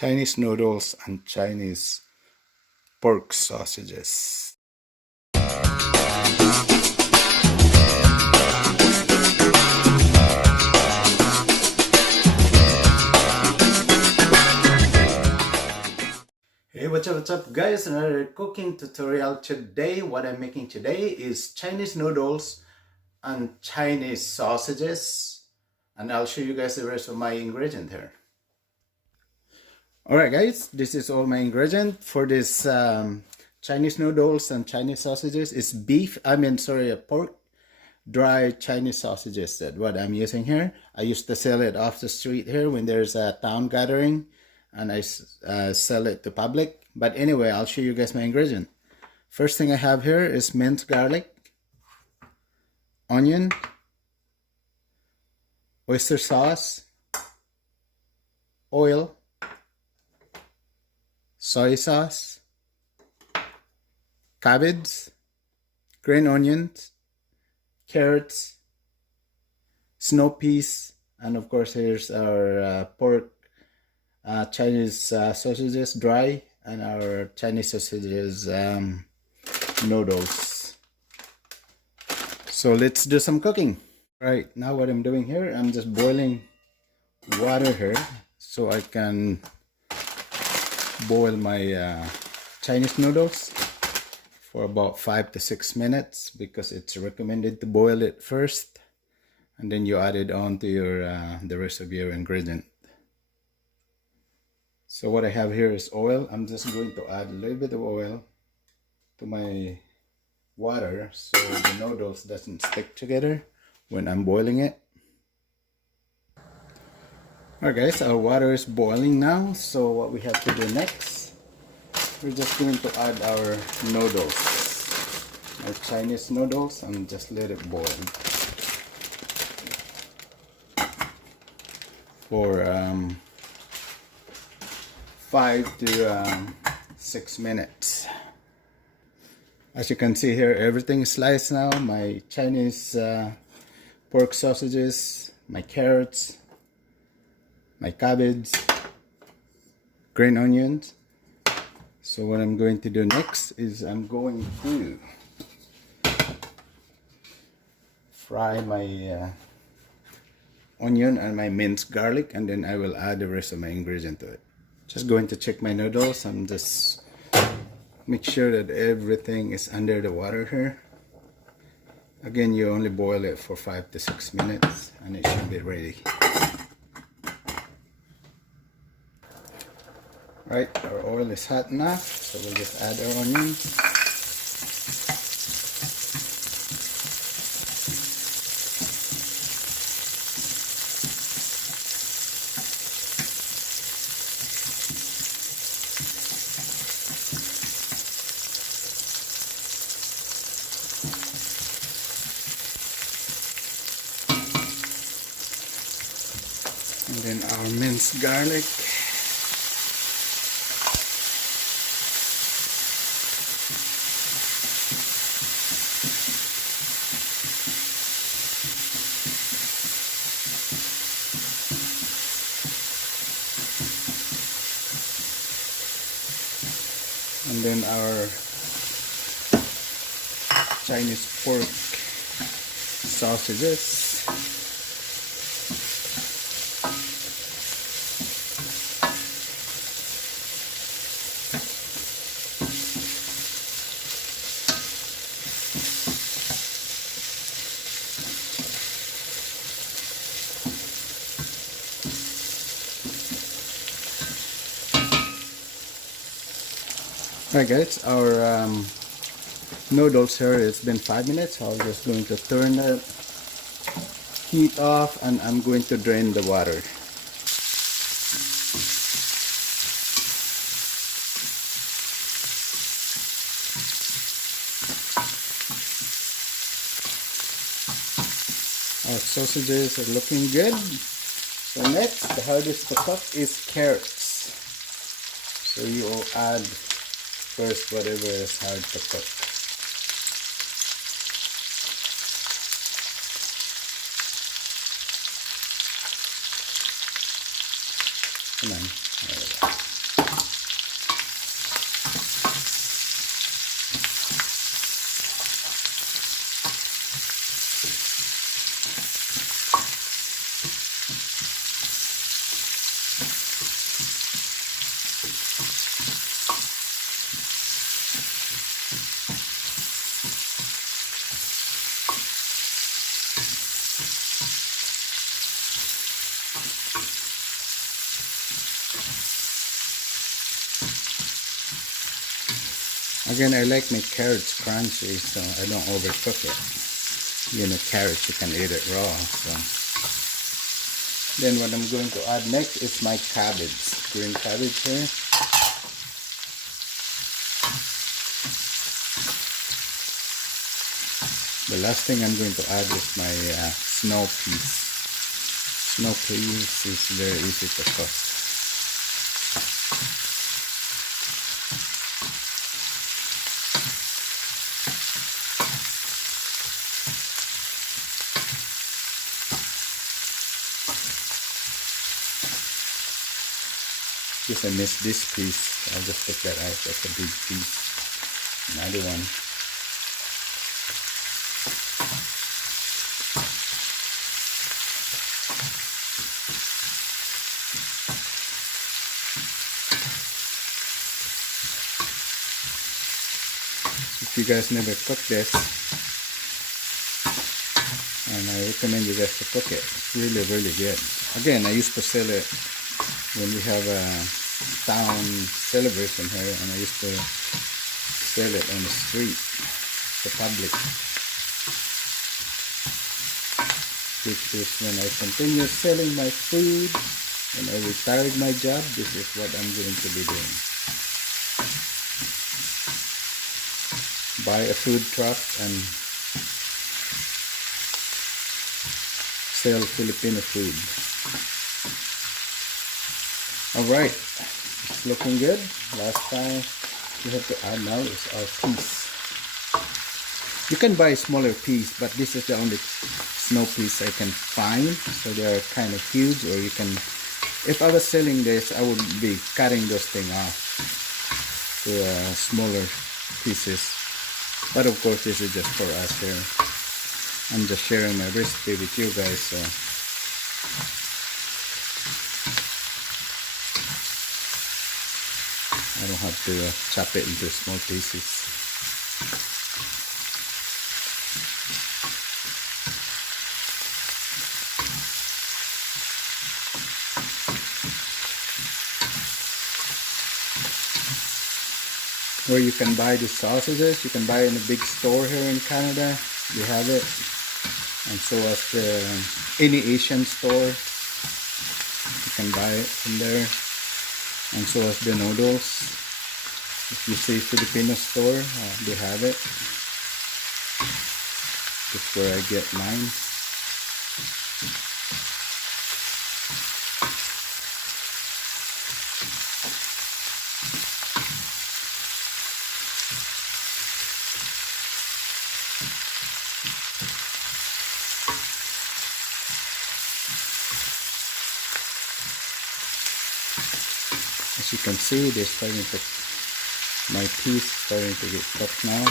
Chinese noodles and Chinese pork sausages. Hey, what's up guys, another cooking tutorial. Today what I'm making today is Chinese noodles and Chinese sausages, and I'll show you guys the rest of my ingredient here. Alright guys, this is all my ingredient for this Chinese noodles and Chinese sausages. It's pork dry Chinese sausages that what I'm using here. I used to sell it off the street here when there's a town gathering, and I sell it to public. But anyway, I'll show you guys my ingredient. First thing I have here is minced garlic, onion, oyster sauce, oil, soy sauce, cabbage, green onions, carrots, snow peas, and of course here's our pork Chinese sausages dry, and our Chinese sausages noodles. So let's do some cooking. Right now what I'm doing here, I'm just boiling water here so I can boil my Chinese noodles for about 5 to 6 minutes, because it's recommended to boil it first and then you add it on to your the rest of your ingredient. So what I have here is oil. I'm just going to add a little bit of oil to my water so the noodles doesn't stick together when I'm boiling it. Alright guys, our water is boiling now, so what we have to do next, we're just going to add our noodles, our Chinese noodles, and just let it boil for 5 to 6 minutes. As you can see here, everything is sliced now. My Chinese pork sausages, my carrots, my cabbage, green onions. So what I'm going to do next is I'm going to fry my onion and my minced garlic, and then I will add the rest of my ingredient to it. Just going to check my noodles and just make sure that everything is under the water here. Again, you only boil it for 5 to 6 minutes and it should be ready. Right, our oil is hot enough, so we'll just add our onions. And then our minced garlic. And then our Chinese pork sausages. Alright guys, our noodles here, it's been 5 minutes. So I'm just going to turn the heat off and I'm going to drain the water. Our sausages are looking good. So next, the hardest to cook is carrots. So you will add first whatever is hard to cook. Come on. There we go. Again, I like my carrots crunchy, so I don't overcook it. You know, carrots, you can eat it raw. So then what I'm going to add next is my cabbage, green cabbage here. The last thing I'm going to add is my snow peas. Snow peas is very easy to cook. Yes, I missed this piece. I'll just take that out. That's a big piece. Another one. If you guys never cook this, and I recommend you guys to cook it. It's really, really good. Again, I used to sell it when we have a town celebration here, and I used to sell it on the street to public. Which is when I continue selling my food, when I retired my job, this is what I'm going to be doing. Buy a food truck and sell Filipino food. Alright, it's looking good. Last time we have to add now is our peas. You can buy smaller peas, but this is the only snow peas I can find, so they are kind of huge. Or you can, if I was selling this, I would be cutting those things off to smaller pieces. But of course, this is just for us here. I'm just sharing my recipe with you guys. So I don't have to chop it into small pieces. Where you can buy the sausages, you can buy in a big store here in Canada. You have it, and so as any Asian store, you can buy it from there. And so as the noodles, if you see Filipino store, they have it. That's where I get mine. As you can see, they're starting to, my peas starting to get cooked now.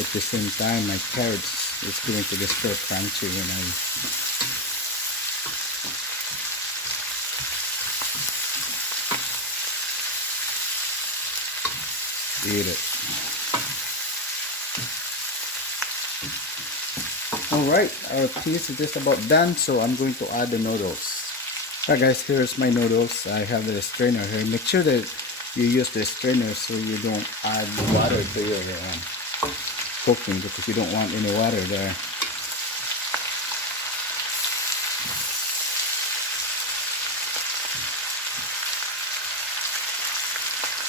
At the same time, my carrots is going to be still crunchy when I eat it. Alright, our peas is just about done, so I'm going to add the noodles. Alright guys, here's my noodles. I have the strainer here. Make sure that you use the strainer so you don't add water to your cooking, because you don't want any water there.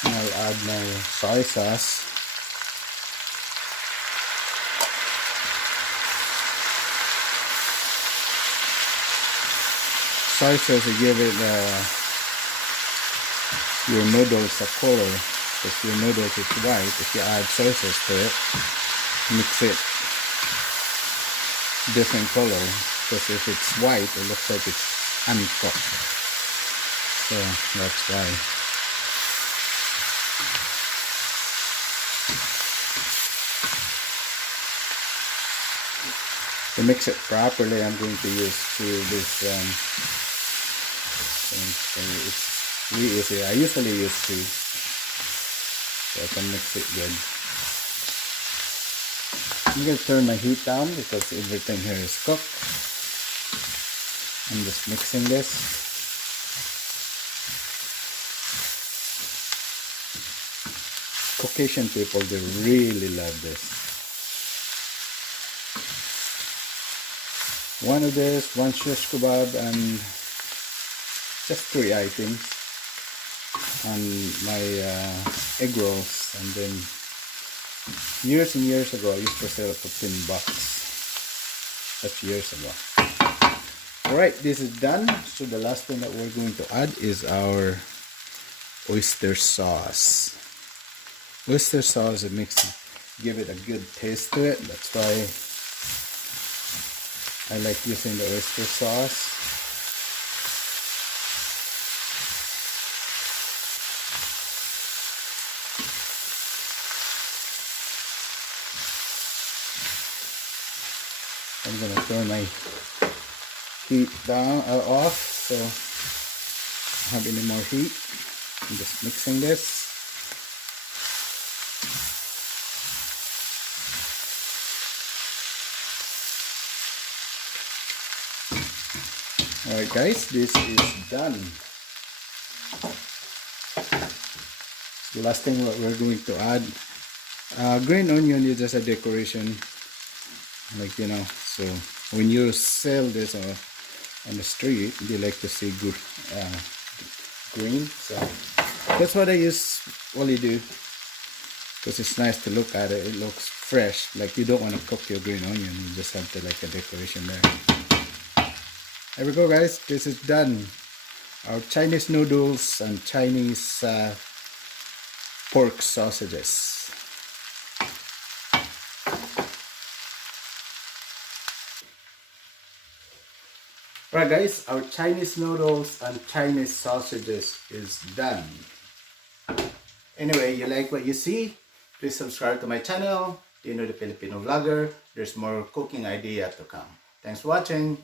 And I'll add my soy sauce. Soy sauce will give it your noodles a color, because your noodles is white. If you add soy sauce to it, mix it different color, because if it's white, it looks like it's uncooked. So that's why. To mix it properly, I'm going to use this thing. So it's really easy. I usually use 2, so I can mix it good. I'm going to turn my heat down because everything here is cooked. I'm just mixing this. Caucasian people, they really love this. One of this, one shish kebab, and just 3 items. And my egg rolls. And then years and years ago, I used to sell it for $10. That's years ago. Alright, this is done. So the last thing that we're going to add is our oyster sauce. Oyster sauce, it give it a good taste to it. That's why I like using the oyster sauce. I'm gonna turn my heat down off so I don't have any more heat. I'm just mixing this. Alright guys, this is done. The last thing what we're going to add, green onion is just a decoration, like, you know, so when you sell this on the street, they like to see good green, so that's what I usually do, because it's nice to look at it. It looks fresh, like you don't want to cook your green onion, you just have to like a decoration there. There we go guys, this is done. Our Chinese noodles and Chinese pork sausages. Alright guys, our Chinese noodles and Chinese sausages is done. Anyway, you like what you see? Please subscribe to my channel, Tino the Filipino Vlogger. There's more cooking idea to come. Thanks for watching.